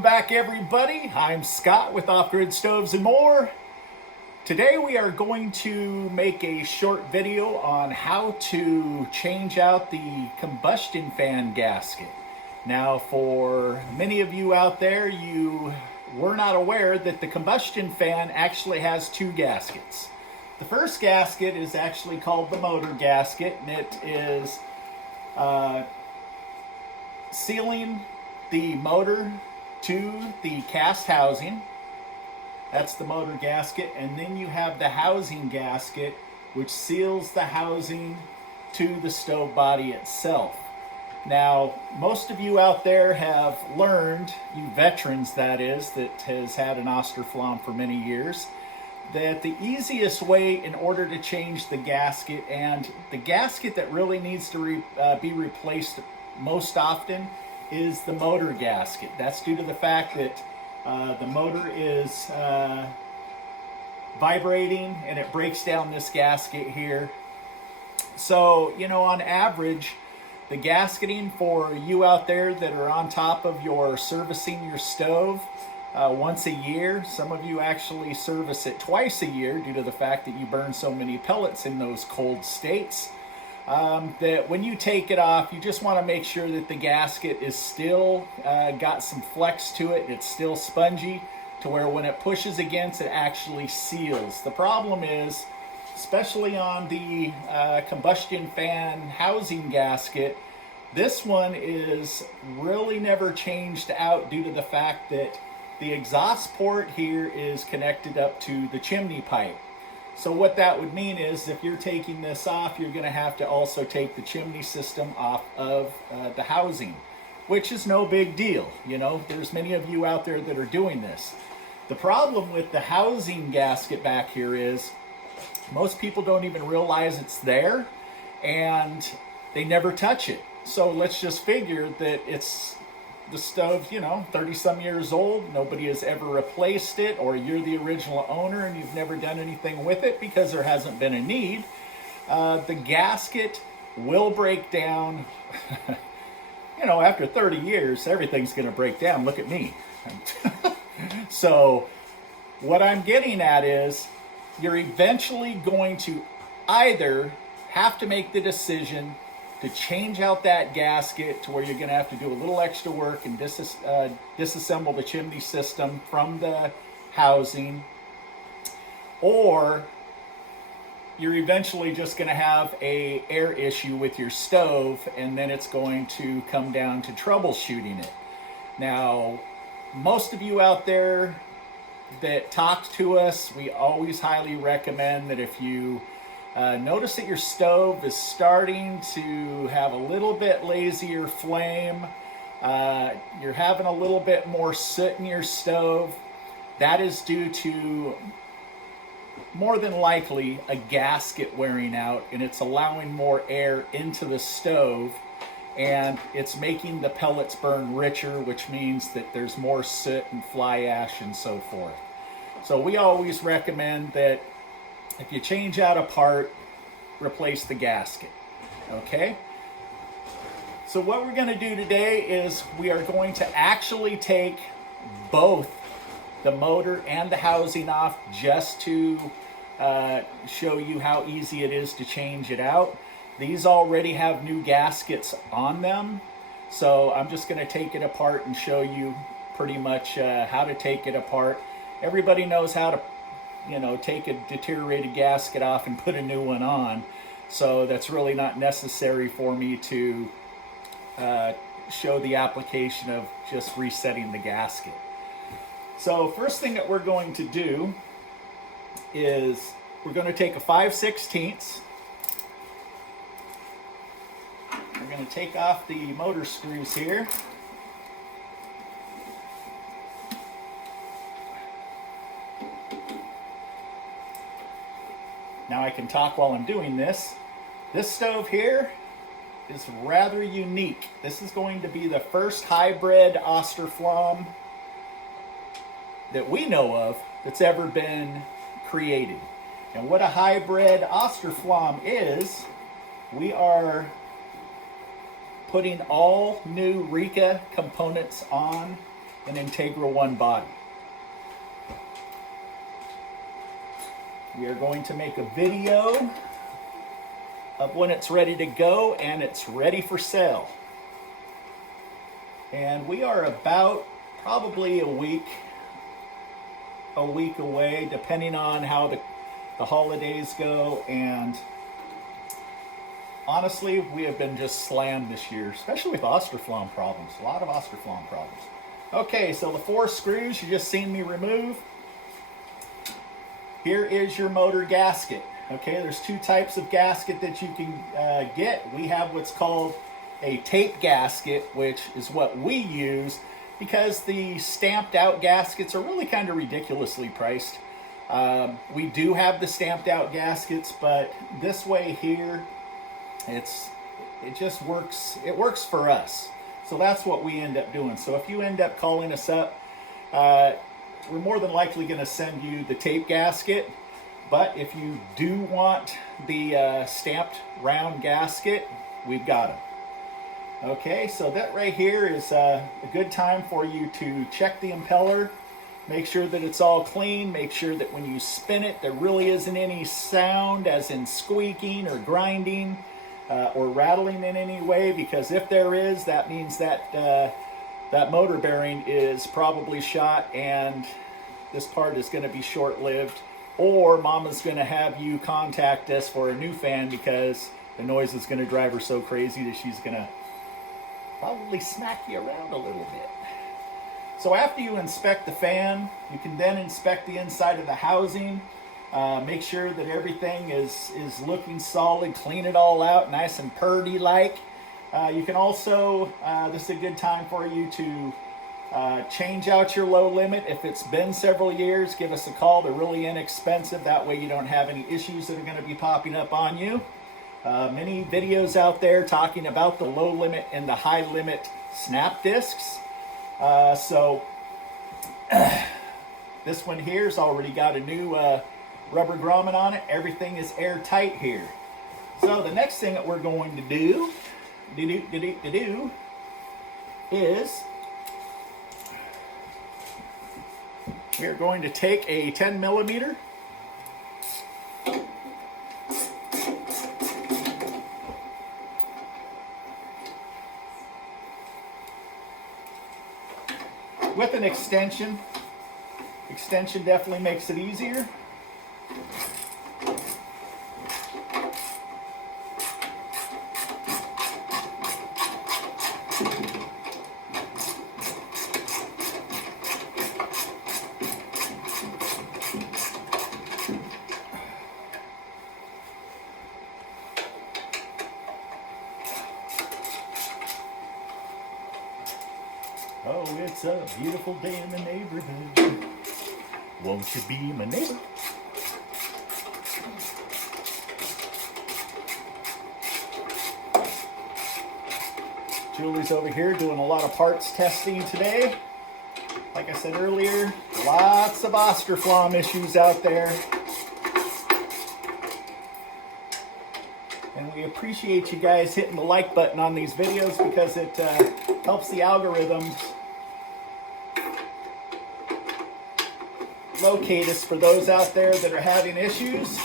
Welcome back, everybody. I'm Scott with Off-Grid and More. Today we are going to make a short video on how to change out the combustion fan gasket. Now, for many of you out there, you were not aware that the combustion fan actually has two gaskets. The first gasket is actually called the motor gasket, and it is sealing the motor to the cast housing. That's the motor gasket. And then you have the housing gasket, which seals the housing to the stove body itself. Now, most of you out there have learned, you veterans that is, that has had an Austroflamm for many years, that the easiest way in order to change the gasket, and the gasket that really needs to be replaced most often, is the motor gasket. That's due to the fact that the motor is vibrating and it breaks down this gasket here. So, you know, on average, the gasketing for you out there that are on top of your servicing your stove once a year, some of you actually service it twice a year due to the fact that you burn so many pellets in those cold states. That when you take it off, you just want to make sure that the gasket is still got some flex to it. It's still spongy to where when it pushes against, it actually seals. The problem is, especially on the combustion fan housing gasket, this one is really never changed out due to the fact that the exhaust port here is connected up to the chimney pipe. So what that would mean is if you're taking this off, you're going to have to also take the chimney system off of the housing, which is no big deal. You know, there's many of you out there that are doing this. The problem with the housing gasket back here is most people don't even realize it's there and they never touch it. So let's just figure that it's the stove, you know, 30 some years old, nobody has ever replaced it, or you're the original owner and you've never done anything with it because there hasn't been a need. The gasket will break down. You know, after 30 years, everything's going to break down. Look at me. So what I'm getting at is you're eventually going to either have to make the decision to change out that gasket to where you're going to have to do a little extra work and disassemble the chimney system from the housing, or you're eventually just going to have an air issue with your stove, and then it's going to come down to troubleshooting it. Now, most of you out there that talk to us, we always highly recommend that if you notice that your stove is starting to have a little bit lazier flame, you're having a little bit more soot in your stove, that is due to more than likely a gasket wearing out, and it's allowing more air into the stove, and it's making the pellets burn richer, which means that there's more soot and fly ash and so forth. So we always recommend that if you change out a part, replace the gasket, okay? So what we're gonna do today is we are going to actually take both the motor and the housing off just to show you how easy it is to change it out. These already have new gaskets on them, so I'm just gonna take it apart and show you pretty much how to take it apart. Everybody knows how to, you know, take a deteriorated gasket off and put a new one on. So that's really not necessary for me to show the application of just resetting the gasket. So first thing that we're going to do is we're going to take a 5/16. We're going to take off the motor screws here. Now I can talk while I'm doing this. This stove here is rather unique. This is going to be the first hybrid Austroflamm that we know of that's ever been created. And what a hybrid Austroflamm is, we are putting all new Rika components on an Integra 1 body. We are going to make a video of when it's ready to go and it's ready for sale. And we are about probably a week away, depending on how the holidays go. And honestly, we have been just slammed this year, especially with Austroflamm problems. A lot of Austroflamm problems. Okay, so the 4 screws you just seen me remove. Here is your motor gasket. Okay, there's 2 types of gasket that you can get. We have what's called a tape gasket, which is what we use because the stamped out gaskets are really kind of ridiculously priced. We do have the stamped out gaskets, but this way here, it just works. It works for us. So that's what we end up doing. So if you end up calling us up, we're more than likely going to send you the tape gasket. But if you do want the stamped round gasket, we've got them. Okay, so that right here is a good time for you to check the impeller, make sure that it's all clean, make sure that when you spin it, there really isn't any sound as in squeaking or grinding or rattling in any way, because if there is, that means that that motor bearing is probably shot and this part is going to be short-lived, or Mama's going to have you contact us for a new fan because the noise is going to drive her so crazy that she's going to probably smack you around a little bit. So after you inspect the fan, you can then inspect the inside of the housing. Make sure that everything is looking solid, clean it all out, nice and purdy like. You can also, this is a good time for you to change out your low limit. If it's been several years, give us a call. They're really inexpensive. That way you don't have any issues that are going to be popping up on you. Many videos out there talking about the low limit and the high limit snap discs. So this one here's already got a new rubber grommet on it. Everything is airtight here. So the next thing that we're going to do is we're going to take a 10 millimeter with an extension. Extension definitely makes it easier. Oh, it's a beautiful day in the neighborhood. Won't you be my neighbor? Julie's over here doing a lot of parts testing today. Like I said earlier, lots of Austroflamm issues out there. And we appreciate you guys hitting the like button on these videos because it helps the algorithms locate us for those out there that are having issues.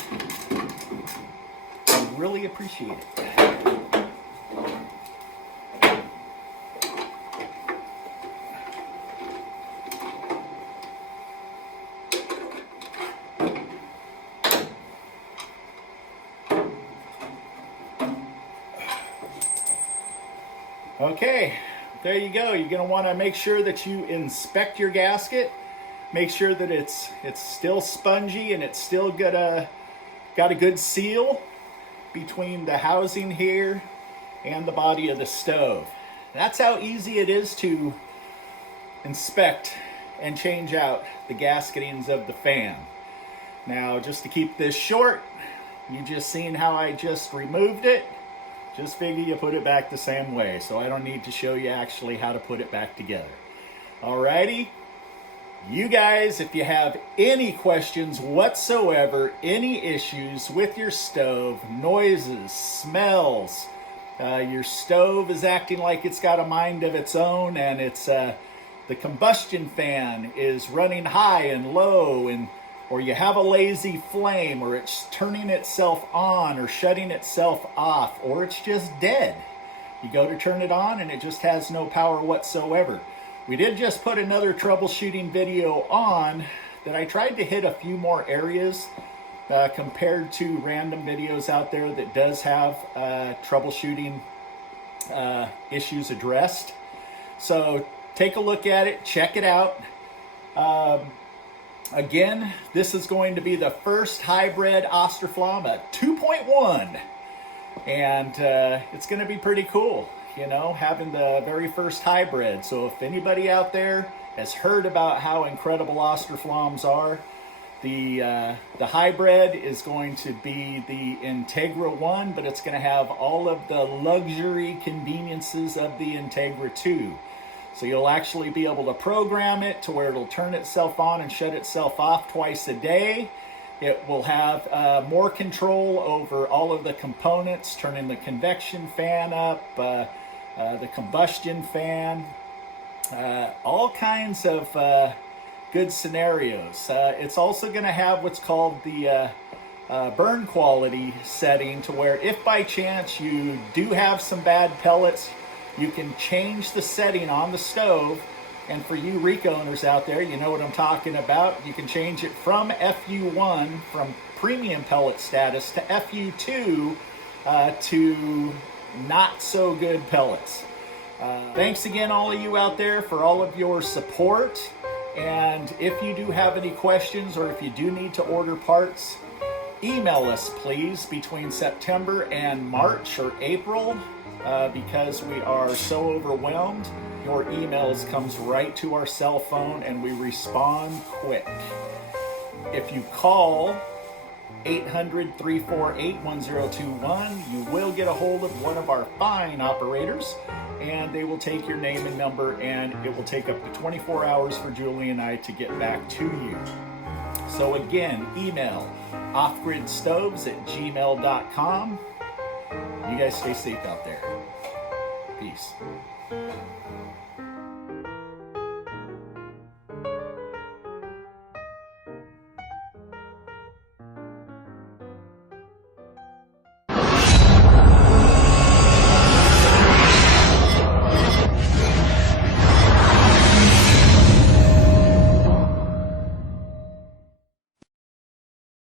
I really appreciate it. Okay, there you go. You're going to want to make sure that you inspect your gasket. Make sure that it's still spongy and it's still got a good seal between the housing here and the body of the stove. That's how easy it is to inspect and change out the gasketings of the fan. Now, just to keep this short, you just seen how I just removed it. Just figure you put it back the same way, so I don't need to show you actually how to put it back together. Alrighty, you guys, if you have any questions whatsoever, any issues with your stove, noises, smells, your stove is acting like it's got a mind of its own and it's the combustion fan is running high and low, or you have a lazy flame, or it's turning itself on or shutting itself off, or it's just dead. You go to turn it on and it just has no power whatsoever. We did just put another troubleshooting video on that I tried to hit a few more areas compared to random videos out there that does have troubleshooting issues addressed. So take a look at it, check it out. Again, this is going to be the first hybrid Austroflamm 2.1, and it's going to be pretty cool, you know, having the very first hybrid. So if anybody out there has heard about how incredible Austroflamms are, the hybrid is going to be the Integra 1, but it's going to have all of the luxury conveniences of the Integra 2. So you'll actually be able to program it to where it'll turn itself on and shut itself off twice a day. It will have more control over all of the components, turning the convection fan up, the combustion fan, all kinds of good scenarios. It's also going to have what's called the burn quality setting, to where if by chance you do have some bad pellets, you can change the setting on the stove. And for you Rika owners out there, you know what I'm talking about. You can change it from FU1, from premium pellet status, to FU2, to not so good pellets. Thanks again, all of you out there, for all of your support. And if you do have any questions, or if you do need to order parts, email us please between September and March or April, because we are so overwhelmed. Your emails comes right to our cell phone and we respond quick. If you call 800-348-1021, you will get a hold of one of our fine operators, and they will take your name and number, and it will take up to 24 hours for Julie and I to get back to you. So again, email offgridstovesandmore@gmail.com. You guys stay safe out there. Peace.